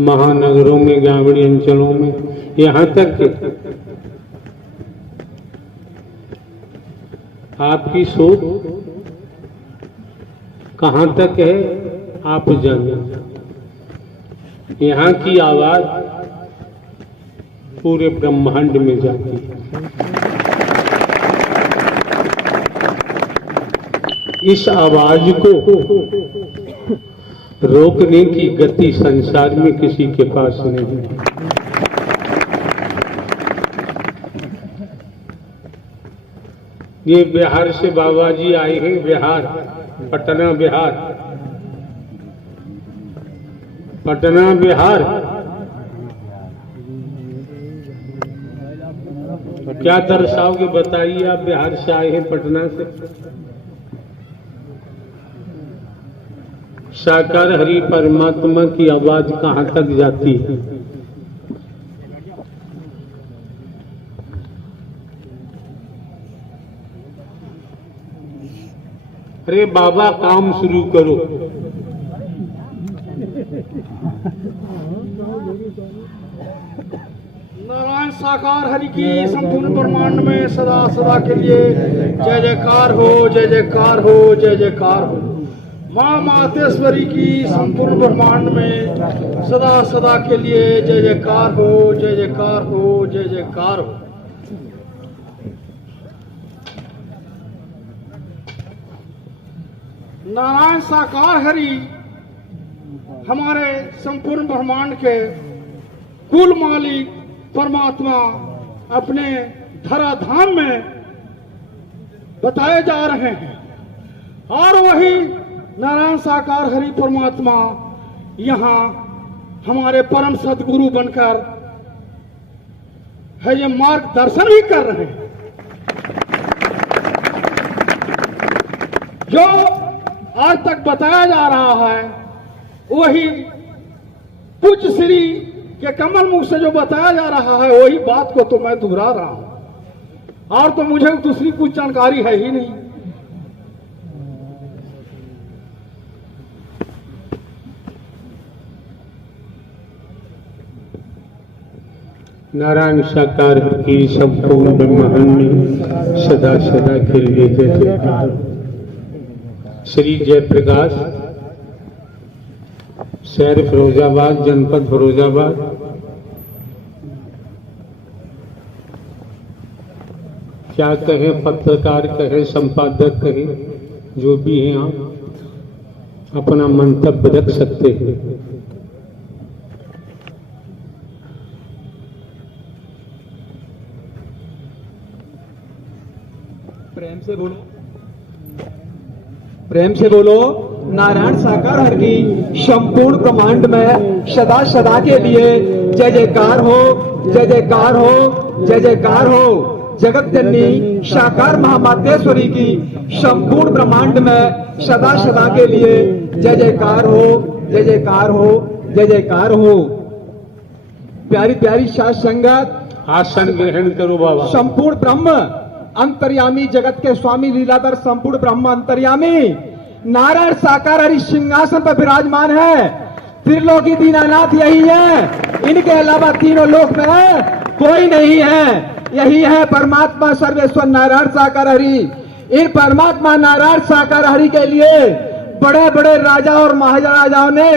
महानगरों में, ग्रामीण अंचलों में, यहाँ तक कि आपकी सोच कहाँ तक है आप जाने। यहाँ की आवाज पूरे ब्रह्मांड में जाती है। इस आवाज को रोकने की गति संसार में किसी के पास नहीं है। ये बिहार से बाबा जी आए हैं, बिहार, पटना बिहार, पटना बिहार। क्या दर्शाओगे बताइए, आप बिहार से आए हैं, पटना से। साकार हरि परमात्मा की आवाज कहां तक जाती है? अरे बाबा काम शुरू करो। नारायण साकार हरि की संपूर्ण ब्रह्मांड में सदा सदा के लिए जय जयकार हो, जय जयकार हो, जय जयकार हो। माँ मातेश्वरी की संपूर्ण ब्रह्मांड में सदा सदा के लिए जय जयकार हो, जय जयकार हो, जय जयकार हो। नारायण साकार हरि हमारे संपूर्ण ब्रह्मांड के कुल मालिक परमात्मा अपने धराधाम में बताए जा रहे हैं, और वही नारायण साकार हरि परमात्मा यहाँ हमारे परम सदगुरु बनकर है ये मार्गदर्शन भी कर रहे हैं। जो आज तक बताया जा रहा है वही पूज्य श्री के कमल मुख से जो बताया जा रहा है वही बात को तो मैं दोहरा रहा हूं, और तो मुझे दूसरी कुछ जानकारी है ही नहीं। नारायण साकार की संपूर्ण ब्रह्मांड में सदा सदा के लिए जय जयकार। श्री जयप्रकाश, शहर फिरोजाबाद, जनपद फिरोजाबाद। क्या कहें, पत्रकार कहें, संपादक कहें, जो भी हैं आप अपना मंतव्य रख सकते हैं। प्रेम से बोलो, प्रेम से बोलो। नारायण साकार हरि की संपूर्ण ब्रह्मांड में सदा सदा के लिए जय जयकार हो, जय जयकार हो, जय जयकार हो। जगत जननी साकार महामातेश्वरी की संपूर्ण ब्रह्मांड में सदा सदा के लिए जय जयकार हो, जय जयकार हो, जय जयकार हो। प्यारी प्यारी साध संगत, आसन ग्रहण करो बाबा। संपूर्ण ब्रह्म अंतर्यामी, जगत के स्वामी, लीलाधर संपूर्ण ब्रह्म अंतर्यामी नारायण साकार हरि सिंहासन पर विराजमान है। त्रिलोकी दीनानाथ यही है, इनके अलावा तीनों लोक में कोई नहीं है। यही है परमात्मा सर्वेश्वर नारायण साकार हरि। इन परमात्मा नारायण साकार हरि के लिए बड़े बड़े राजा और महाराजाओं ने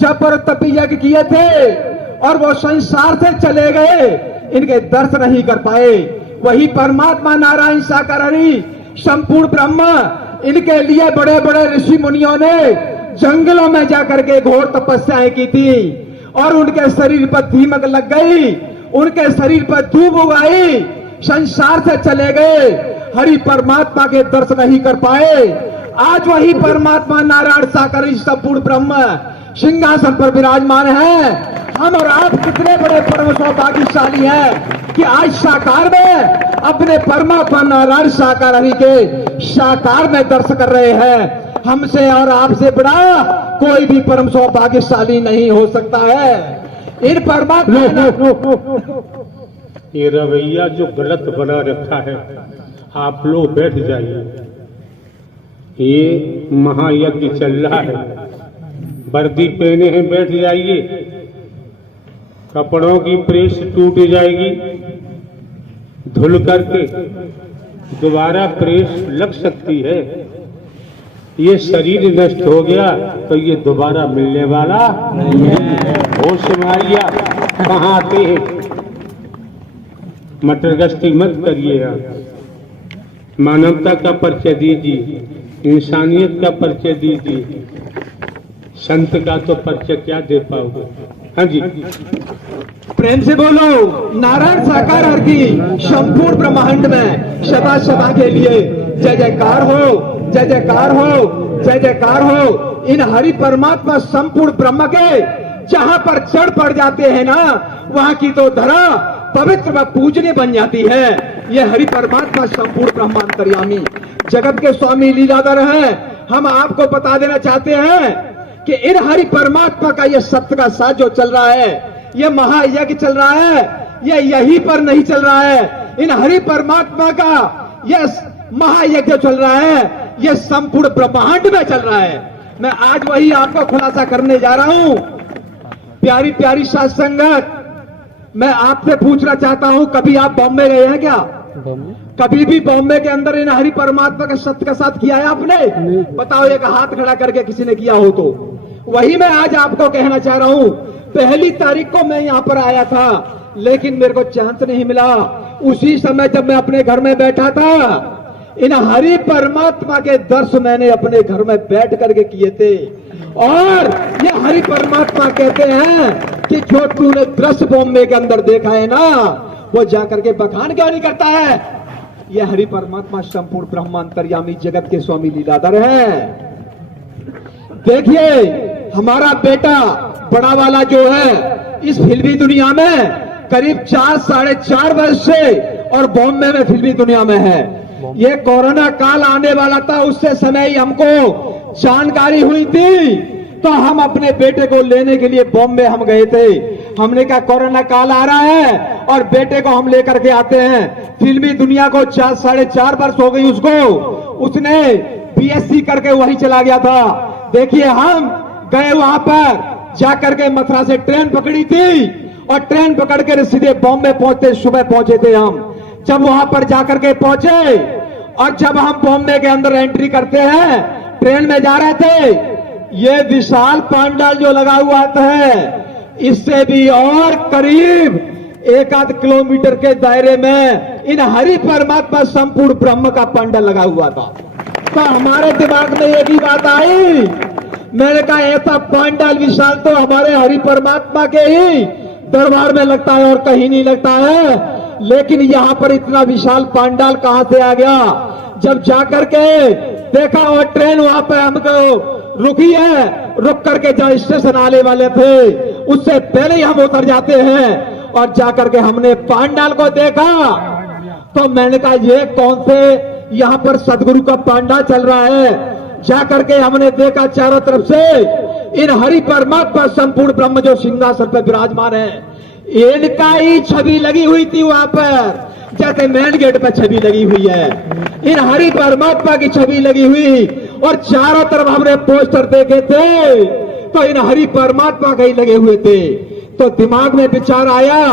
जप और तप यज्ञ किए थे और वो संसार से चले गए, इनके दर्शन नहीं कर पाए। वही परमात्मा नारायण साकार हरि संपूर्ण ब्रह्म, इनके लिए बड़े बड़े ऋषि मुनियों ने जंगलों में जाकर के घोर तपस्याएं की थी और उनके शरीर पर दीमक लग गई, उनके शरीर पर धूप उगाई, संसार से चले गए, हरि परमात्मा के दर्शन नहीं कर पाए। आज वही परमात्मा नारायण साकार हरि संपूर्ण ब्रह्म सिंहासन पर विराजमान है। हम और आप कितने बड़े परम सौभाग्यशाली हैं कि आज साकार में अपने परमात्मा नारायण साकार हरि के साकार में दर्शन कर रहे हैं। हमसे और आपसे बड़ा कोई भी परम सौभाग्यशाली नहीं हो सकता है। इन परमात्मा ये रवैया जो गलत बना रखा है, आप लोग बैठ जाइए। ये महायज्ञ चल रहा है, वर्दी पहने हैं, बैठ जाइए। कपड़ों की प्रेस टूट जाएगी, धुल करके दोबारा प्रेस लग सकती है। ये शरीर नष्ट हो गया तो ये दोबारा मिलने वाला नहीं है। होश में आइया, कहाँ आते हैं? मटरगश्ती मत करिए आप। मानवता का परिचय दीजिए, इंसानियत का परिचय दीजिए। संत का तो परिचय क्या दे पाओगे? हाँ जी, प्रेम से बोलो, नारायण साकार हर की संपूर्ण ब्रह्मांड में सदा सदा के लिए जय जयकार हो, जय जयकार हो, जय जयकार हो। इन हरि परमात्मा संपूर्ण ब्रह्म के जहां पर चढ़ पड़ जाते हैं ना, वहां की तो धरा पवित्र व पूजनीय बन जाती है। ये हरि परमात्मा संपूर्ण ब्रह्म अंतर्यामी जगत के स्वामी लीलाधर है। हम आपको बता देना चाहते हैं कि इन हरि परमात्मा का ये सत्य का साथ जो चल रहा है, ये महायज्ञ चल रहा है, ये यहीं पर नहीं चल रहा है। इन हरि परमात्मा का ये महायज्ञ जो चल रहा है, ये संपूर्ण ब्रह्मांड में चल रहा है। मैं आज वही आपको खुलासा करने जा रहा हूं। प्यारी प्यारी साध संगत, मैं आपसे पूछना चाहता हूं, कभी आप बॉम्बे गए हैं क्या? कभी भी बॉम्बे के अंदर इन हरि परमात्मा के सत्य का साथ किया है आपने? बताओ, एक हाथ खड़ा करके किसी ने किया हो तो। वही मैं आज आपको कहना चाह रहा हूं। पहली तारीख को मैं यहां पर आया था, लेकिन मेरे को चांस नहीं मिला। उसी समय जब मैं अपने घर में बैठा था, इन हरि परमात्मा के दर्शन मैंने अपने घर में बैठ करके किए थे। और ये हरि परमात्मा कहते हैं कि जो तूने दृश्य बॉम्बे के अंदर देखा है ना, वो जाकर के बखान क्यों नहीं करता है? ये हरि परमात्मा संपूर्ण ब्रह्म अंतर्यामी जगत के स्वामी लीलाधर हैं। देखिए, हमारा बेटा बड़ा वाला जो है इस फिल्मी दुनिया में करीब 4-4.5 वर्ष से और बॉम्बे में फिल्मी दुनिया में है। ये कोरोना काल आने वाला था, उससे समय ही हमको जानकारी हुई थी, तो हम अपने बेटे को लेने के लिए बॉम्बे हम गए थे। हमने कहा कोरोना काल आ रहा है और बेटे को हम लेकर के आते हैं। फिल्मी दुनिया को 4-4.5 वर्ष हो गई उसको, उसने बीएससी करके वहीं चला गया था। देखिए, हम गए वहां पर, जाकर के मथुरा से ट्रेन पकड़ी थी और ट्रेन पकड़ के सीधे बॉम्बे पहुंचते, सुबह पहुंचे थे हम। जब वहां पर जाकर के पहुंचे और जब हम बॉम्बे के अंदर एंट्री करते हैं, ट्रेन में जा रहे थे, ये विशाल पंडाल जो लगा हुआ है, इससे भी और करीब 1-8 किलोमीटर के दायरे में इन हरि परमात्मा संपूर्ण ब्रह्म का पंडाल लगा हुआ था। तो हमारे दिमाग में एक ही बात आई, मैंने कहा ऐसा पंडाल विशाल तो हमारे हरि परमात्मा के ही दरबार में लगता है और कहीं नहीं लगता है। लेकिन यहां पर इतना विशाल पंडाल कहां से आ गया? जब जाकर के देखा और ट्रेन वहां पर हमको रुकी है, रुक करके जहां स्टेशन आने वाले थे उससे पहले ही हम उतर जाते हैं और जाकर के हमने पंडाल को देखा। तो मैंने कहा ये कौन से यहां पर सदगुरु का पंडाल चल रहा है? जाकर के हमने देखा चारों तरफ से इन हरि परमात्मा संपूर्ण ब्रह्म जो सिंहासन पर विराजमान है, इनका ही छवि लगी हुई थी वहां पर, जैसे मेन गेट पर छवि लगी हुई है। इन हरि परमात्मा की छवि लगी हुई और चारों तरफ हमने पोस्टर देखे थे, तो इन हरि परमात्मा के ही लगे हुए थे। तो दिमाग में विचार आया,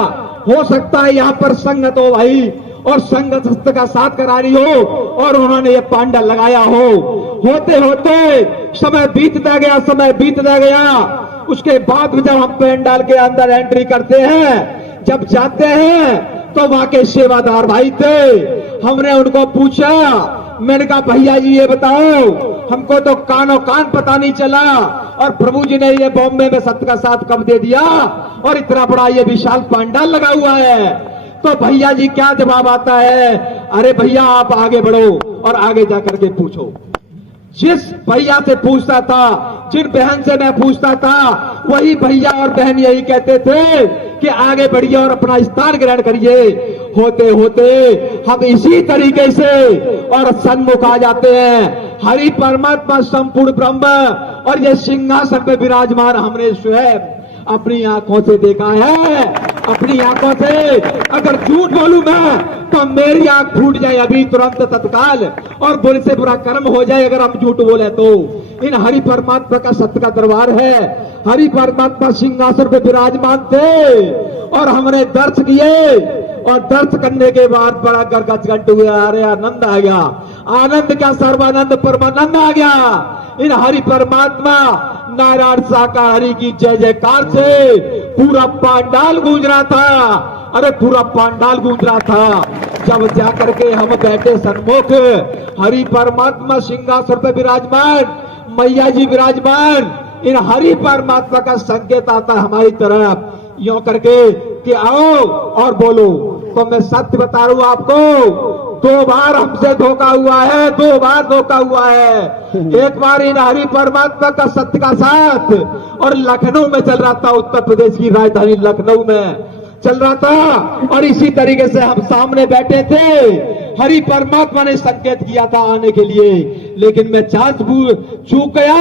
हो सकता है यहाँ पर संगत हो भाई और संगत हस्त का साथ करा रही हो और उन्होंने ये पंडाल लगाया हो। होते होते समय बीतता गया, समय बीतता गया। उसके बाद जब हम पंडाल के अंदर एंट्री करते हैं, जब जाते हैं, तो वहां के सेवादार भाई थे। हमने उनको पूछा, मैंने कहा भैया जी ये बताओ, हमको तो कानो कान पता नहीं चला और प्रभु जी ने ये बॉम्बे में सत्य का साथ कब दे दिया और इतना बड़ा ये विशाल पंडाल लगा हुआ है? तो भैया जी क्या जवाब आता है? अरे भैया आप आगे बढ़ो और आगे जाकर के पूछो। जिस भैया से पूछता था, जिन बहन से मैं पूछता था, वही भैया और बहन यही कहते थे कि आगे बढ़िए और अपना स्थान ग्रहण करिए। होते होते हम इसी तरीके से और सन्मुख आ जाते हैं। हरि परमात्मा संपूर्ण ब्रह्म और ये सिंहासन पे विराजमान हमने स्वयं अपनी आंखों से देखा है। अपनी आंखों से अगर झूठ बोलूं मैं तो मेरी आंख फूट जाए अभी तुरंत तत्काल, और बुरे से बुरा कर्म हो जाए अगर हम झूठ बोले तो। इन हरि परमात्मा का सत्य का दरबार है। हरि परमात्मा सिंहासन पे विराजमान थे और हमने दर्श किए, और दर्श करने के बाद बड़ा गदगद हुआ। अरे आनंद आ गया, आनंद क्या सर्वानंद परमानंद आ गया। इन हरि परमात्मा नारायण साकार हरि की जय जयकार से पूरा पांडाल गूंज रहा था। अरे पूरा पांडाल गूंज रहा था। जब जाकर के हम बैठे सन्मुख, हरि परमात्मा सिंहासन पे विराजमान, मैया जी विराजमान, इन हरि परमात्मा का संकेत आता है हमारी तरफ यूं करके कि आओ और बोलो। तो मैं सत्य बता रहा हूं आपको, 2 बार हमसे धोखा हुआ है, 2 बार धोखा हुआ है। एक बार इन हरि परमात्मा का सत्य का साथ और लखनऊ में चल रहा था, उत्तर प्रदेश की राजधानी लखनऊ में चल रहा था, और इसी तरीके से हम सामने बैठे थे। हरि परमात्मा ने संकेत किया था आने के लिए, लेकिन मैं चांस चूक गया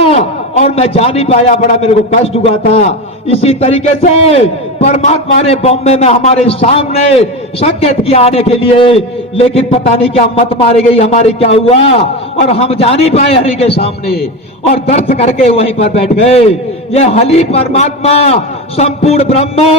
और मैं जा नहीं पाया। बड़ा मेरे को कष्ट हुआ था। इसी तरीके से परमात्मा ने बॉम्बे में हमारे सामने संकेत किया आने के लिए, लेकिन पता नहीं क्या मत मारी गई हमारी, क्या हुआ, और हम जा नहीं पाए हरि के सामने, और दर्श करके वहीं पर बैठ गए। यह हरि परमात्मा संपूर्ण ब्रह्म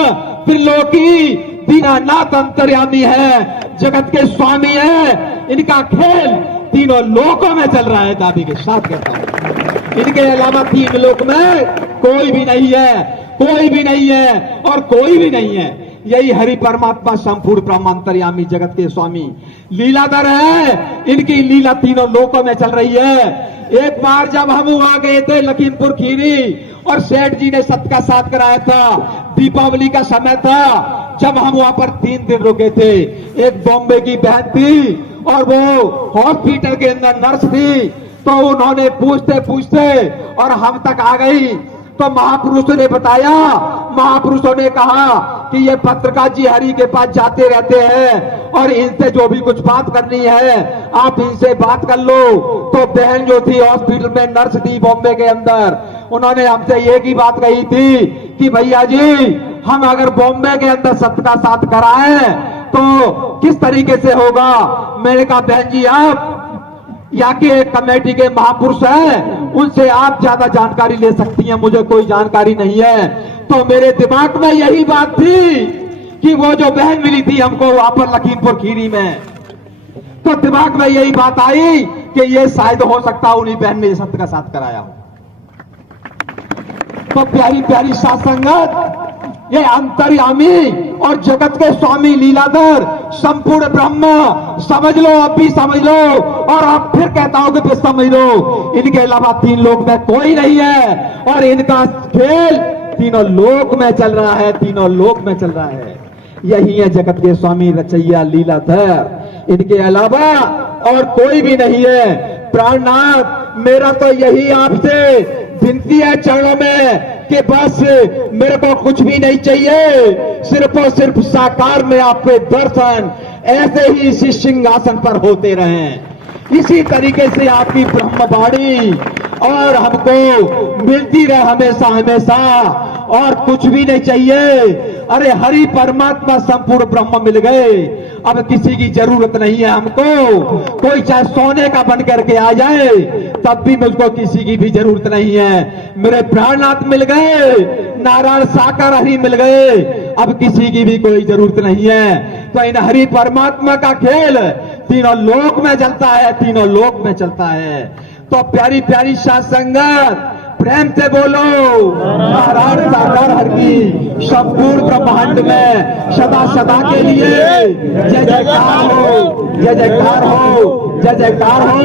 त्रिलोकी दीनानाथ अंतर्यामी है, जगत के स्वामी है। इनका खेल तीनों लोकों में चल रहा है। दाबी के साथ कहता हूं, इनके अलावा 3 लोक में कोई भी नहीं है, कोई भी नहीं है और कोई भी नहीं है। यही हरि परमात्मा संपूर्ण ब्रह्म अंतर्यामी जगत के स्वामी लीलाधर है। इनकी लीला तीनों लोकों में चल रही है। एक बार जब हम वहां गए थे लखीमपुर खीरी, और सेठ जी ने सत्य का साथ कराया था, दीपावली का समय था, जब हम वहां पर 3 दिन रुके थे। एक बॉम्बे की बहन थी और वो हॉस्पिटल के अंदर नर्स थी, तो उन्होंने पूछते पूछते और हम तक आ गई। तो महापुरुषों ने बताया, महापुरुषों ने कहा कि ये पत्रकार जी हरि के पास जाते रहते हैं और इनसे जो भी कुछ बात करनी है आप इनसे बात कर लो। तो बहन जो थी हॉस्पिटल में नर्स थी बॉम्बे के अंदर, उन्होंने हमसे एक ही बात कही थी कि भैया जी हम अगर बॉम्बे के अंदर सत्य का साथ कराएं तो किस तरीके से होगा। मैंने कहा बहन जी आप यहाँ के कमेटी के महापुरुष हैं, उनसे आप ज्यादा जानकारी ले सकती हैं, मुझे कोई जानकारी नहीं है। तो मेरे दिमाग में यही बात थी कि वो जो बहन मिली थी हमको वहां पर लखीमपुर खीरी में, तो दिमाग में यही बात आई कि ये शायद हो सकता उन्हीं बहन ने सत्य का साथ कराया हो। तो प्यारी प्यारी साथ संगत, ये अंतर्यामी और जगत के स्वामी लीलाधर संपूर्ण ब्रह्म समझ लो, अब भी समझ लो, और अब फिर कहता हूं कि फिर समझ लो। इनके अलावा 3 लोक में कोई नहीं है, और इनका खेल तीनों लोक में चल रहा है, तीनों लोक में चल रहा है। यही है जगत के स्वामी रचैया लीलाधर, इनके अलावा और कोई भी नहीं है। प्राणनाथ, मेरा तो यही आपसे विनती है चरणों में कि बस मेरे को कुछ भी नहीं चाहिए, सिर्फ और सिर्फ साकार में आपके दर्शन ऐसे ही इसी सिंहासन पर होते रहें। इसी तरीके से आपकी ब्रह्मवाणी और हमको मिलती रहे हमेशा हमेशा, और कुछ भी नहीं चाहिए। अरे हरि परमात्मा संपूर्ण ब्रह्म मिल गए, अब किसी की जरूरत नहीं है हमको। कोई चाहे सोने का बन करके आ जाए तब भी मुझको किसी की भी जरूरत नहीं है। मेरे प्राणनाथ मिल गए, नारायण साकार हरि मिल गए, अब किसी की भी कोई जरूरत नहीं है। तो इन हरि परमात्मा का खेल तीनों लोक में चलता है, तीनों लोक में चलता है। तो प्यारी प्यारी साथ संगत, प्रेम से बोलो नारायण साकार हरि की संपूर्ण ब्रह्मांड में सदा सदा के लिए जय जयकार हो, जय जयकार हो, जय जयकार हो।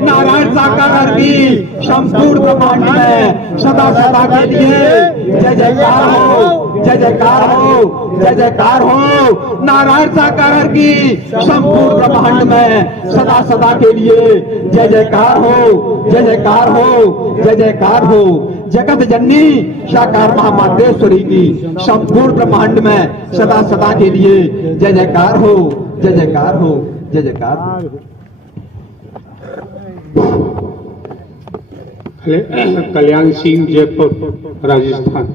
नारायण साकार हरि की संपूर्ण ब्रह्मांड में सदा सदा के लिए जय जयकार हो, जय जयकार हो, जय जयकार हो। नारायण साकार हरि की संपूर्ण ब्रह्मांड में सदा सदा के लिए जय जयकार हो, जय जयकार हो, जय जयकार हो। जगत जननी साकार महामातेश्वरी की संपूर्ण ब्रह्मांड में सदा सदा के लिए जय जयकार हो, जय जयकार हो, जय जयकार हो। कल्याण सिंह, जयपुर, राजस्थान।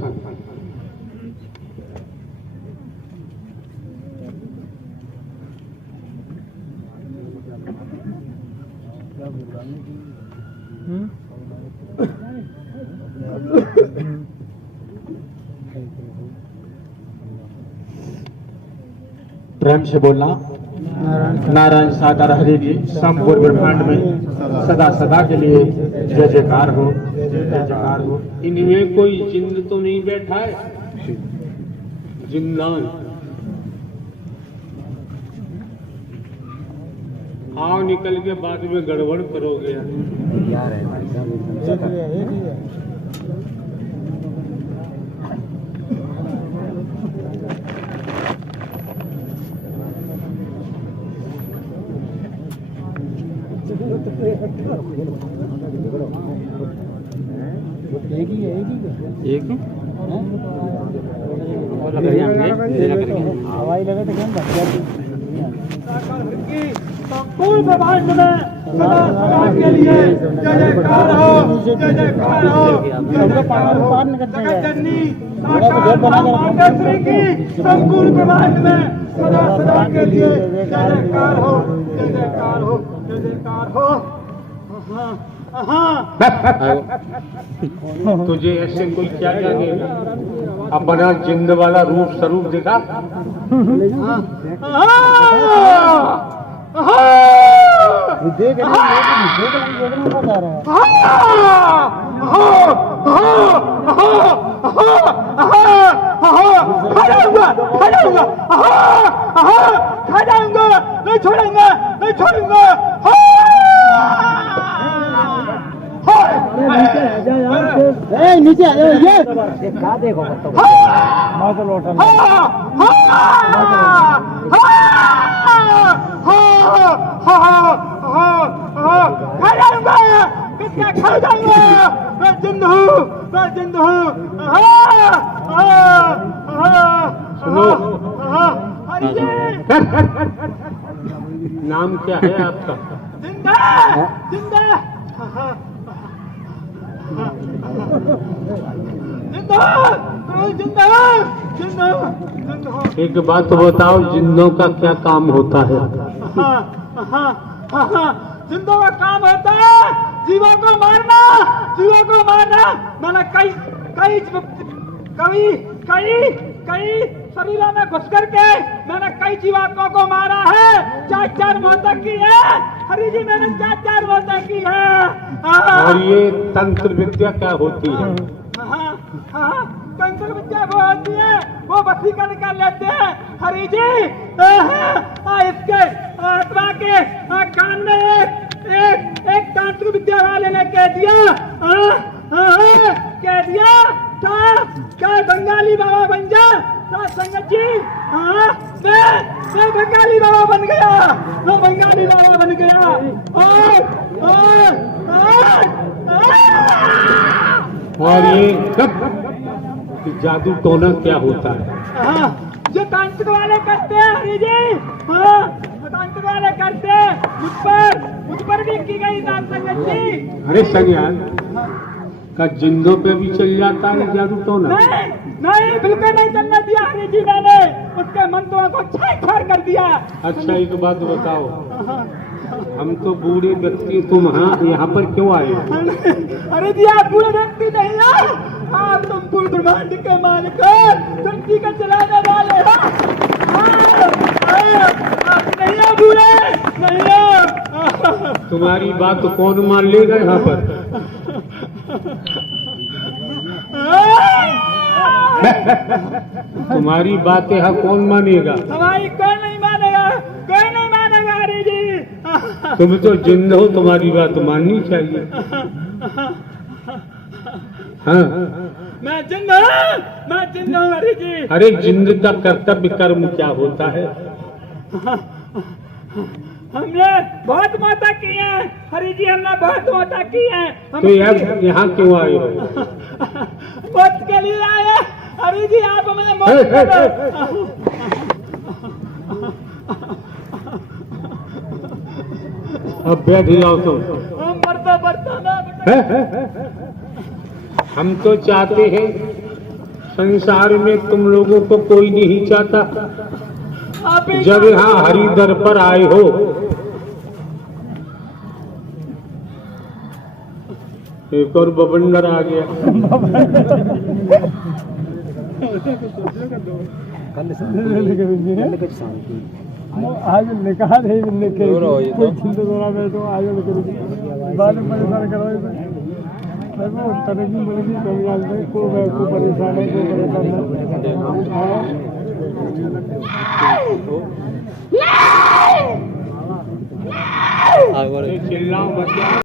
प्रेम से बोलना। नारायण साकार हरि जी संपूर्ण ब्रह्मांड में सदा सदा के लिए जय जयकार हो, जय जयकार हो। इनमें कोई जिन्न तो नहीं बैठा है? जिन्नान आओ निकल के बाद में गड़बड़ करोगे यार। एक ही और लग रही हवाई लगे तो क्या संपूर्ण ब्रह्मांड में सदा सदा के लिए जय जयकार हो, जय जयकार हो। जगतजननी साक्षात मां मातेश्वरी की संपूर्ण ब्रह्मांड में सदा सदा के लिए जय जयकार हो, जय जयकार हो, जय जयकार हो। तुझे ऐसे कोई क्या जानेगा? अपना जिंद वाला रूप स्वरूप दिखा। नहीं छोड़ूंगा, नहीं छोड़ूंगा। नीचे आ जाओ ये क्या देखो खा जाऊंगा। मैं जिंद हूँ, मैं जिंद हूँ। सुनो, हरि जी नाम क्या है आपका? जिंदा जिंदा जिंदा जिंदा जिंदा जिंदा। एक बात बताओ, जिंदों का क्या काम होता है? जिंदों का काम होता है जीवों को मारना, जीवों को मारना। मैंने कई कई कई कई कई शरीरों में घुस करके मैंने कई जीवात्माओं को मारा है। 4 मौतें की है हरि जी, मैंने 4 मौतें की है। और ये तंत्र विद्या क्या होती है? तंत्र विद्या वो होती है, वो वशीकरण कर लेते हैं हरि जी। इसके आत्मा के कान में एक तंत्र विद्या वाले ने कह दिया क्या बंगाली बाबा बन जा। संगत जी मैं बंगाली बाबा बन गया, मैं बंगाली बाबा बन गया। और ये जादू टोना क्या होता है? जो तांत्रिक वाले करते हैं हरि जी, तांत्रिक वाले करते हैं। मुझ पर भी की गई बात संगत जी। अरे संज्ञान का जिंदों पे भी चल जाता है जादू टोना? नहीं बिल्कुल नहीं चलने दिया हरि जी, मैंने उसके मंत्रों को छेड़ कर दिया। अच्छा एक बात बताओ, हम तो बूढ़े व्यक्ति, तुम यहाँ पर क्यों आए? अरे जी आप बूढ़े व्यक्ति नहीं है, आप तुम पूर्ण ब्रह्मांड के मालिक हो, धरती का चलाने वाले हो। आप नहीं हो बूढ़े, नहीं हो। तुम्हारी बात कौन मान लेगा यहाँ पर? तुम्हारी बात यहाँ कौन मानेगा? हमारी कोई नहीं मानेगा, कोई नहीं मानेगा हरि जी। तुम तो जिंद हो, तुम्हारी बात माननी चाहिए। हाँ मैं जिंद हूँ, मैं जिंद हूँ हरि जी। अरे जिंद का कर्तव्य कर्म क्या होता है? हमने बहुत मौतें की हैं हरि जी, हमने बहुत मौतें की हैं। तो यहाँ क्यों आए हो? मौत के लिए आए हरि जी, आप हमें मौत दे दो। अब बैठ जाओ तुम। मरता मरता ना। हम तो चाहते हैं, संसार में तुम लोगों को कोई नहीं चाहता। जब यहाँ हरि दर पर आए हो, एक और बवंडर आ गया। आज निकाह नहीं मिलने के कोई चिंता दोरा बैठो आज बाद में परेशान करवाए देखो तरक्की बनेगी कल्याण में को परेशान है को परेशान है। चिल्लाओ बच्चा।